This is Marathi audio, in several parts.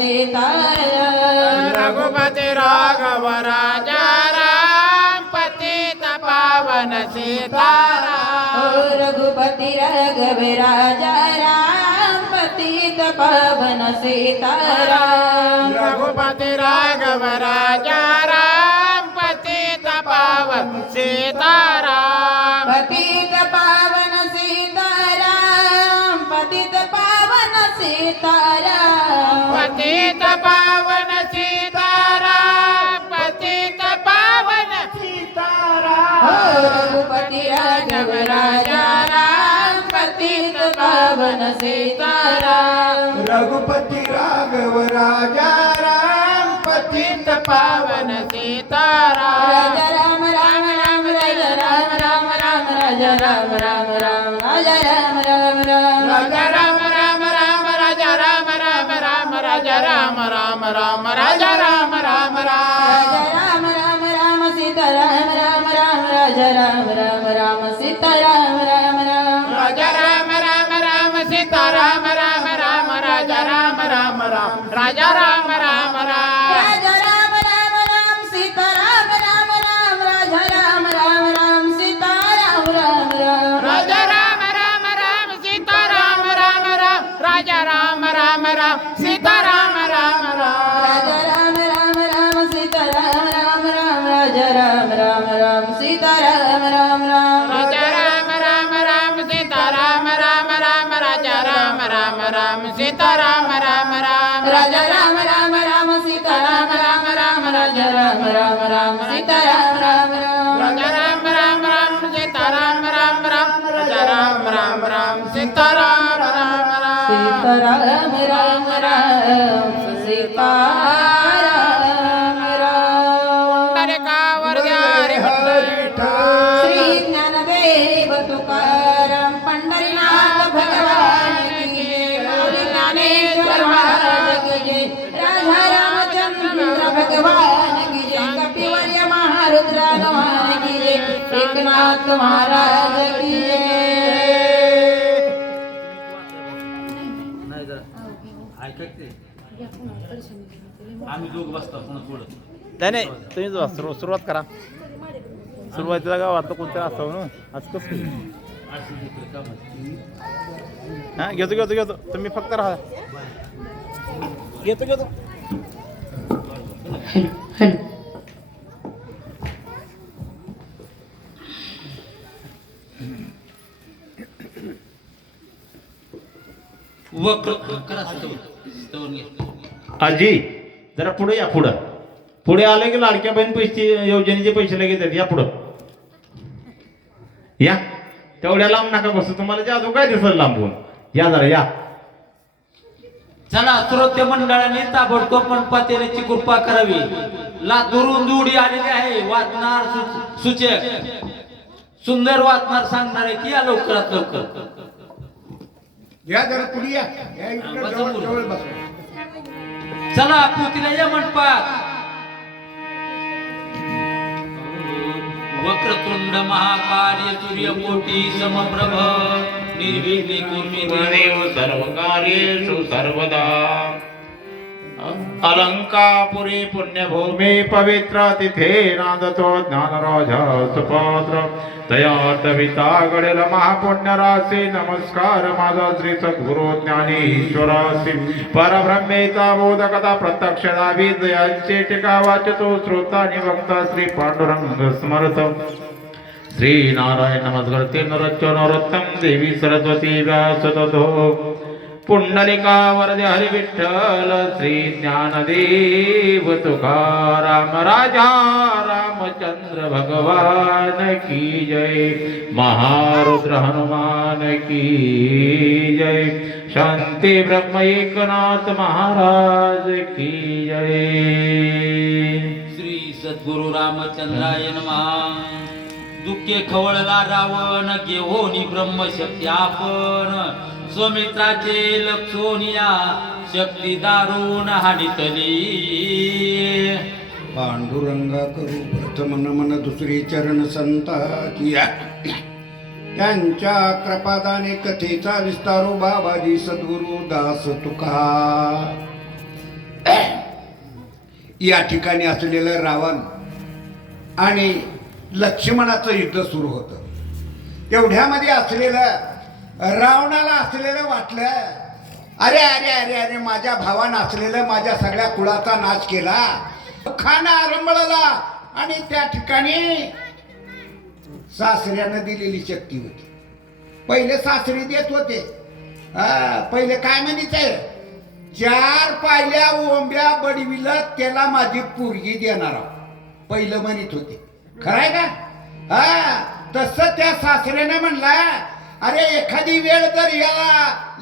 सीताराम रघुपति राघव राजा राम पतित पावन सीताराम रघुपति राघव राजा राम पतित पावन सीताराम रघुपति राघव राजा राम पतित पावन सीताराम पतित पावन सीताराम पतित पावन सीताराम पतित पावन सीताराम पतित पावन सीताराम रघुपति राघव राजा राम पतित पावन सीताराम रघुपति राघव राजा राम पतित पावन सीताराम राजा राम राम राम राजा राम राम राम राजा राम राम राम राजा राम राम राम राजा राम राम राम राजा राम राम राम राजा राम राम राम राजा राम राम राम राजा राम राम राम सीता राम राम राम राजा राम राम राम सीता राम राम राम राजा राम राम राम सीता राम राम राम राजा राम राम राम राजा राम राम राम राजा राम राम राम सीता राम राम राम राजा राम राम राम सीता राम राम राम राजा राम राम राम सीता राम राम राम राजा राम राम राम सीता राम राम राम राजा राम राम राम सीता राम राम राम राजा राम राम राम सीता राम राम राम राजा राम राम राम सीता राम राम राम राजा राम राम राम सीता राम राम राम राजा राम राम राम सीता राम राम राम राजा राम राम राम सीता राम राम राम राजा राम राम राम सीता राम राम राम राजा राम राम राम सीता राम राम राम सीता राम राम राम सीता राम राम पंढरकावर द्या रे श्री ज्ञानदेव तुकाराम पंढरीनाथ भगवान की जय माऊली ज्ञानेश्वर महाराज की जय राधा रामचंद्र भगवान की जय कपिवर्य महारुद्र भगवान की जय एकनाथ महाराज की जय नाही जरा ऐकायचे आम्ही दोघं बसतो पुन्हा थोडं नाही नाही तुम्ही जा, सुरुवात करा सुरुवातीला गावातलं कोणतं असावं ना आज कसं हां घेतो तुम्ही फक्त राहा घेतो आजी जरा पुढे या पुढे आले की लाडक्या बहीण पैसे योजनेचे पैसे लगेच आहेत या पुढं या तेवढ्या लांब नका बसू तुम्हाला जादू काय दिसत लांबून या जरा या चला श्रोते मंडळाने ताबडतोब मनपातेची कृपा करावी लातूरून जोडी आलेली आहे वाचणार सूचक सुंदर वाचणार सांगणार आहे की या लवकरात लवकर या जरा पुढे या इकडे जवळ बसा चला पोतीला या मंडपात वक्रतुंड महाकार्य सूर्यकोटी समप्रभ निर्विघ्ने कुर्मी देव सर्व कार्येषु सर्वदा अलंकापुरी पुण्यभूमी पवित्र तिथे नांदतो ज्ञानराजा सुपात्र तयातवितागडेल महापुण्य राशी नमस्कार माझा श्री सद्गुरु ज्ञानेश्वरासी परब्रह्मेचा बोधकथा प्रत्यक्ष दावीत यांचे टीका वाचतो श्रोता आणि वक्ता श्री पांडुरंग स्मरत श्री नारायण नमस्कृते नरच्चो नरोत्तम देवी सरस्वती व्यासतो पुंडलिका वरदे हरि विठ्ठल श्री ज्ञानदेव तुकाराम राजा रामचंद्र भगवान की जय महारुद्र हनुमान की जय शांति ब्रह्म एकनाथ महाराज की जय श्री सद्गुरु रामचंद्राय नमः दुःखे खवळला रावण घेऊनी ब्रह्मशक्ती आपण स्वमित्राचे लक्षोनिया शक्ती दारुण हानितली पांडुरंगा करू प्रथम नमन दुसरी चरण संता किया त्यांच्या कृपादाने कथेचा विस्तारो बाबाजी सद्गुरु दास तुका या ठिकाणी असलेलं रावण आणि लक्ष्मणाचं युद्ध सुरू होतं. तेवढ्यामध्ये असलेलं रावणाला असलेलं वाटलं, अरे अरे अरे अरे माझ्या भावानं असलेलं माझ्या सगळ्या कुळाचा नाश केला, खाना आरंभळला. आणि त्या ठिकाणी सासऱ्यानं दिलेली शक्ती होती. पहिले सासरी देत होते, पहिले काय म्हणायचंय, 4 पायल्या ओंब्या बडविलं त्याला माझी पोरगी देणार पहिलं म्हणत होते. खरंय का? तसं त्या सासऱ्याने म्हणला, अरे एखादी वेळ जर याला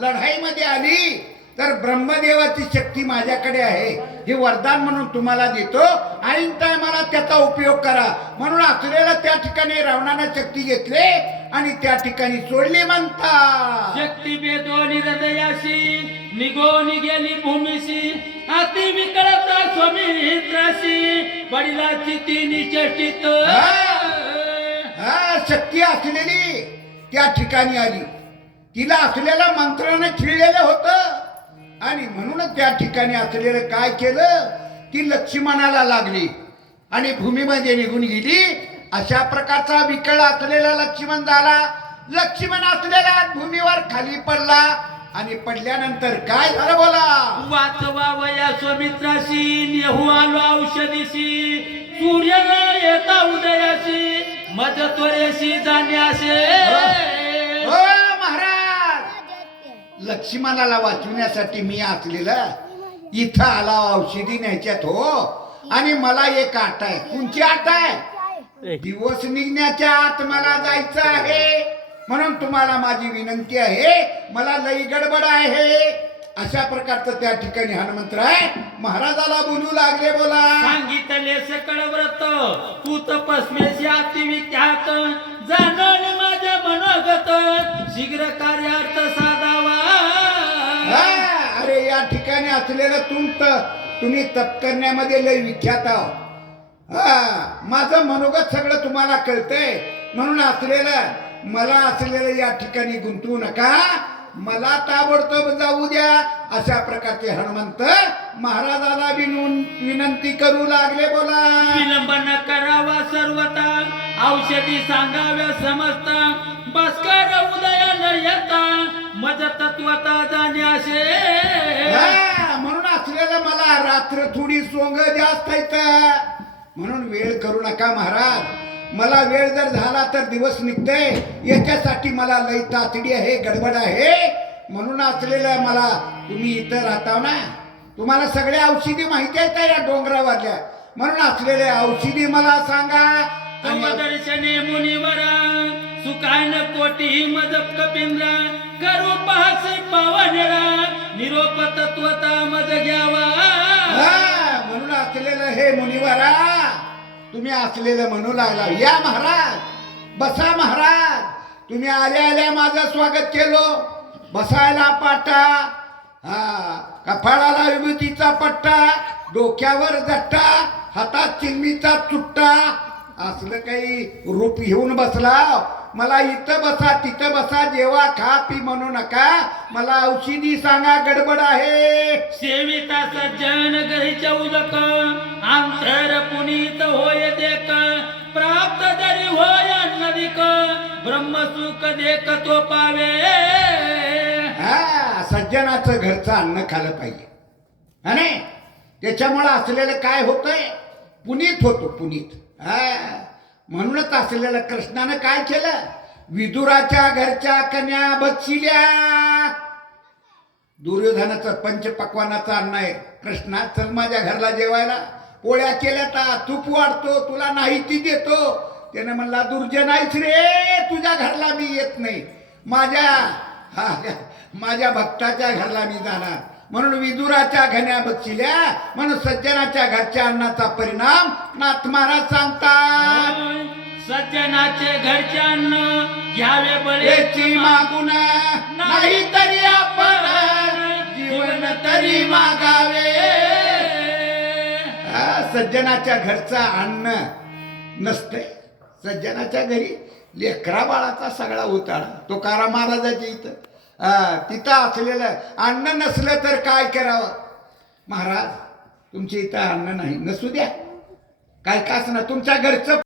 लढाईमध्ये आली तर ब्रह्मदेवाची शक्ती माझ्याकडे आहे, हे वरदान म्हणून तुम्हाला देतो, ऐन टायमाला त्याचा उपयोग करा. म्हणून असलेला त्या ठिकाणी रावणानं शक्ती घेतले आणि त्या ठिकाणी सोडली म्हणता. शक्ती बेदोनी हृदयाशी निघोनी गेली भूमीशी, अति विकळता स्वामित्राशी, वडिलाची तिन्ही चष्टीत. शक्ती असलेली त्या ठिकाणी आली, तिला असलेल्या मंत्राने खिळलेलं होतं आणि म्हणूनच त्या ठिकाणी असलेलं काय केलं, ती लक्ष्मणाला लागली आणि भूमीमध्ये निघून गेली. अशा प्रकारचा विकळ असलेला लक्ष्मण झाला. लक्ष्मण असलेल्या भूमीवर खाली पडला आणि पडल्यानंतर काय झालं बोला. वाचवावया स्वामित्राशी, नेहू आलो औषधीशी, सूर्य येता उदयाशी, मज त्वरेशी जाण्याशी. महाराज, लक्ष्मणाला वाचविण्यासाठी मी असलेलं इथं आला औषधी न्यायच्यात हो. आणि मला एक आट आहे. कोणची आट आहे? दिवस निघण्याच्या आत मला जायचं आहे. म्हणून तुम्हाला माझी विनंती आहे, मला लई गडबड आहे. अशा प्रकारचं त्या ठिकाणी हनुमंतराय महाराजाला बोलू लागले. बोला. सांगितले सकळ व्रत, तू तपस्वेशी अतिविख्यात, जाणून माझ्या मनोगत, शीघ्र कार्यार्थ साधावा. अरे या ठिकाणी असलेलं तुम्ही तप करण्यामध्ये लय विख्यात आहो. माझं मनोगत सगळं तुम्हाला कळतंय. म्हणून असलेलं मला असलेलं या ठिकाणी गुंतवू नका, मला ताबडतोब जाऊ द्या. अशा प्रकारचे हनुमंत महाराजाला विनंती करू लागले. बोला. विलंब न करावा सर्वता, औषधी सांगाव्या समस्त, बसकर उदयान येता, मज तत्वता जाण्याशे. म्हणून असलेलं मला रात्र थोडी सोंग जास्त येत, म्हणून वेळ करू नका महाराज. मला वेळ जर झाला तर दिवस निघते, याच्यासाठी मला लई तातडी आहे, गडबड आहे. म्हणून असलेलं मला तुम्ही इथं राहता ना, तुम्हाला सगळ्या औषधी माहिती आहेत या डोंगरावरल्या. म्हणून असलेले औषधी मला सांगा. दर्शने मुनिवर सुकान कोटी मज कपिंद्र, करू पाहसी पावनेरा, निरोप तत्वता मज घ्यावा. म्हणून असलेलं हे मुनिवरा तुम्ही असलेलं म्हणू लागला. या महाराज, बसा महाराज. तुम्ही आल्या आल्या माझं स्वागत केलं. बसायला पाटा, कपाळाला विभूतीचा पट्टा, डोक्यावर जट्टा, हातात चिलमीचा चुट्टा, असलं काही रूप घेऊन बसला. मला इथं बसा तिथं बसा, जेव्हा खा पी म्हणू नका, मला औषधी सांगा, गडबड आहे. सेविता सज्जन घरीच्या उदक, अंतर पुनीत होय देक, प्राप्त जरी होय नदिक, ब्रह्मसुख देख तो पावे. सज्जनाचं घरचं अन्न खाल्लं पाहिजे. आणि त्याच्यामुळं असलेलं काय होतंय, पुनीत होतो, पुनीत. म्हणूनच असलेलं कृष्णानं काय केलं, विदुराच्या घरच्या कन्या बक्षिल्या. दुर्योधनाचं पंचपक्वानाचं अन्न आहे. कृष्णा, चल माझ्या घरला जेवायला, पोळ्या केल्या, तूप वाढतो, तुला नाही ती देतो. त्याने म्हणला, दुर्जन आहेस रे, तुझ्या घरला मी येत नाही, माझ्या भक्ताच्या घरला मी जाणार. म्हणून विदुराच्या घण्या बक्षिल्या. म्हणून सज्जनाच्या घरच्या अन्नाचा परिणाम नाथ महाराज सांगतात. सज्जनाचे घरचे अन्न घ्यावे बळेची मागून, नाही तरी आपण जीवन तरी मागावे. सज्जनाच्या घरचं अन्न नसतंय. सज्जनाच्या घरी लेकरा बाळाचा सगळा उताळा. तुकाराम महाराजाच्या इथं तिथं असलेलं अन्न नसलं तर काय करावं महाराज. तुमच्या इथं अन्न नाही नसू द्या काय का असं ना तुमच्या घरचं